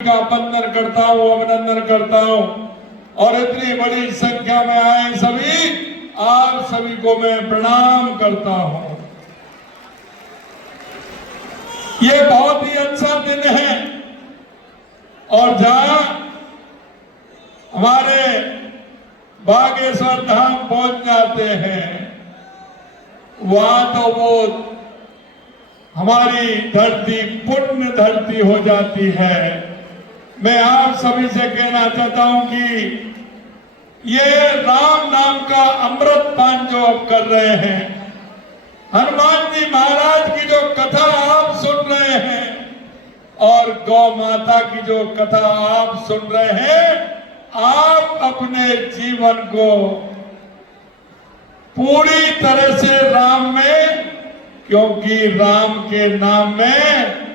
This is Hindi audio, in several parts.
का वंदन करता हूँ, अभिनंदन करता हूँ। और इतनी बड़ी संख्या में आए सभी, आप सभी को मैं प्रणाम करता हूँ। ये बहुत ही अच्छा दिन है और जहां हमारे बागेश्वर धाम पहुंच जाते हैं वहां तो वो हमारी धरती पुण्य धरती हो जाती है। मैं आप सभी से कहना चाहता हूं कि ये राम नाम का अमृत पान जो आप कर रहे हैं, हनुमान जी महाराज की जो कथा आप सुन रहे हैं और गौ माता की जो कथा आप सुन रहे हैं, आप अपने जीवन को पूरी तरह से राम में, क्योंकि राम के नाम में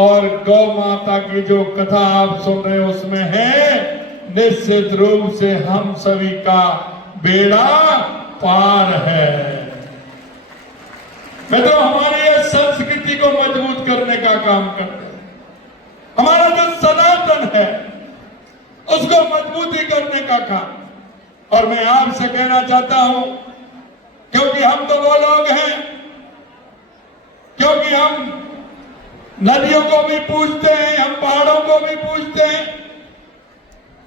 और गौ माता की जो कथा आप सुन रहे हैं उसमें है, निश्चित रूप से हम सभी का बेड़ा पार है। मैं तो हमारी इस संस्कृति को मजबूत करने का काम करते हैं। हमारा जो सनातन है उसको मजबूती करने का काम। और मैं आपसे कहना चाहता हूं, क्योंकि हम तो वो लोग हैं, क्योंकि हम नदियों को भी पूजते हैं, हम पहाड़ों को भी पूजते हैं,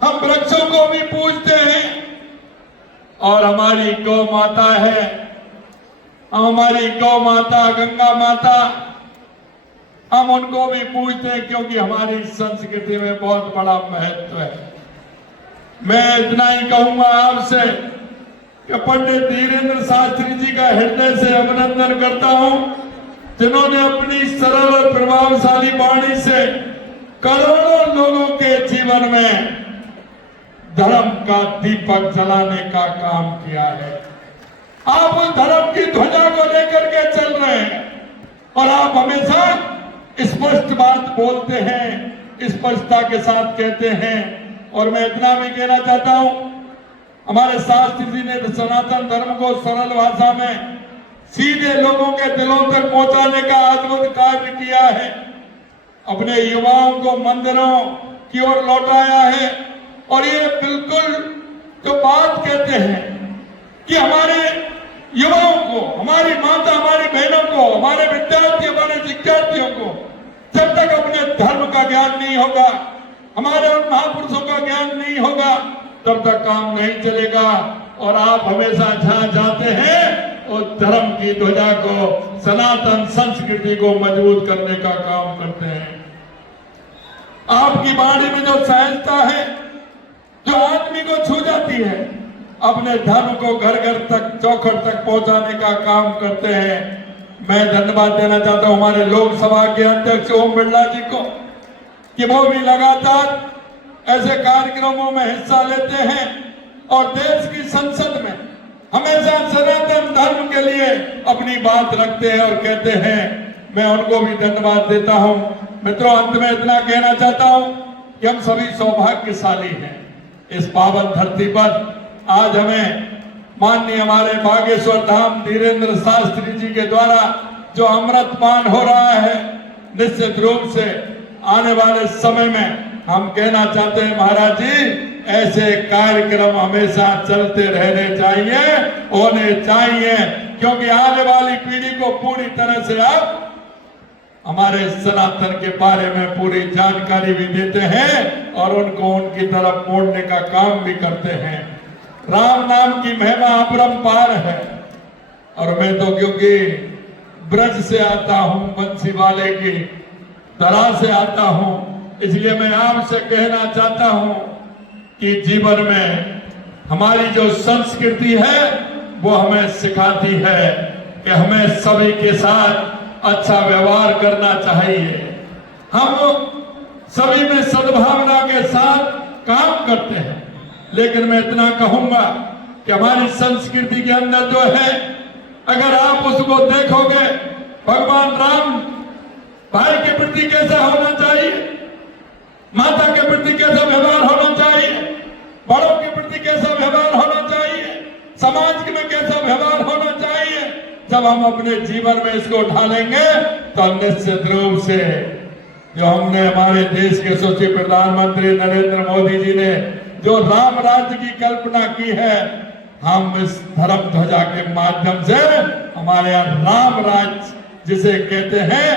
हम वृक्षों को भी पूजते हैं और हमारी गौ माता है, हमारी गौ माता गंगा माता, हम उनको भी पूजते हैं क्योंकि हमारी संस्कृति में बहुत बड़ा महत्व है। मैं इतना ही कहूंगा आपसे कि पंडित धीरेन्द्र शास्त्री जी का हृदय से अभिनंदन करता हूं, जिन्होंने अपनी सरल और प्रभावशाली वाणी से करोड़ों लोगों के जीवन में धर्म का दीपक जलाने का काम किया है। आप उस धर्म की ध्वजा को लेकर के चल रहे हैं और आप हमेशा स्पष्ट बात बोलते हैं, स्पष्टता के साथ कहते हैं। और मैं इतना भी कहना चाहता हूं, हमारे शास्त्री जी ने सनातन धर्म को सरल भाषा में सीधे लोगों के दिलों तक पहुंचाने का अद्भुत कार्य किया है। अपने युवाओं को मंदिरों की ओर लौटाया है और ये बिल्कुल जो बात कहते हैं कि हमारे युवाओं को, हमारी माता, हमारी बहनों को, हमारे विद्यार्थी, हमारे शिक्षार्थियों को जब तक अपने धर्म का ज्ञान नहीं होगा, हमारे उन महापुरुषों का ज्ञान नहीं होगा, तब तक काम नहीं चलेगा। और आप हमेशा जहां जाते हैं उस धर्म की ध्वजा को, सनातन संस्कृति को मजबूत करने का काम करते हैं। आपकी वाणी में जो सहजता है, जो आदमी को छू जाती है, अपने धर्म को घर घर तक, चौखट तक पहुंचाने का काम करते हैं। मैं धन्यवाद देना चाहता हूं हमारे लोकसभा के अध्यक्ष ओम बिरला जी को कि वो भी लगातार ऐसे कार्यक्रमों में हिस्सा लेते हैं और देश की संसद में हमेशा सनातन धर्म के लिए अपनी बात रखते हैं और कहते हैं। मैं उनको भी धन्यवाद देता हूं। मित्रों, अंत में इतना कहना चाहता हूं कि हम सभी सौभाग्यशाली हैं। इस पावन धरती पर आज हमें माननीय हमारे बागेश्वर धाम धीरेन्द्र शास्त्री जी के द्वारा जो अमृत पान हो रहा है, निश्चित रूप से आने वाले समय में हम कहना चाहते हैं, महाराज जी ऐसे कार्यक्रम हमेशा चलते रहने चाहिए, होने चाहिए, क्योंकि आने वाली पीढ़ी को पूरी तरह से आप हमारे सनातन के बारे में पूरी जानकारी भी देते हैं और उनको उनकी तरफ मोड़ने का काम भी करते हैं। राम नाम की महिमा अपरंपार है। और मैं तो क्योंकि ब्रज से आता हूं, बंसी वाले की तरह से आता हूं, इसलिए मैं आपसे कहना चाहता हूं कि जीवन में हमारी जो संस्कृति है वो हमें सिखाती है कि हमें सभी के साथ अच्छा व्यवहार करना चाहिए। हम सभी में सद्भावना के साथ काम करते हैं, लेकिन मैं इतना कहूंगा कि हमारी संस्कृति के अंदर जो है, अगर आप उसको देखोगे, भगवान राम भाई के प्रति कैसा होना चाहिए, माता के प्रति कैसा व्यवहार होना चाहिए, बड़ों के प्रति कैसा व्यवहार होना चाहिए, समाज में कैसा व्यवहार होना चाहिए, जब हम अपने जीवन में इसको ढालेंगे तो निश्चित रूप से जो हमने हमारे देश के यशस्वी प्रधानमंत्री नरेंद्र मोदी जी ने जो राम राज्य की कल्पना की है, हम इस धर्म ध्वजा के माध्यम से हमारे यहाँ राम राज्य जिसे कहते हैं,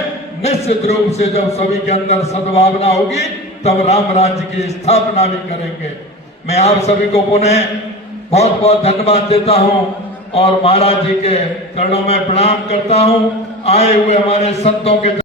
निश्चित रूप से जब सभी के अंदर सद्भावना होगी तब राम राज्य की स्थापना भी करेंगे। मैं आप सभी को पुनः बहुत बहुत धन्यवाद देता हूं और महाराज जी के चरणों में प्रणाम करता हूं। आए हुए हमारे संतों के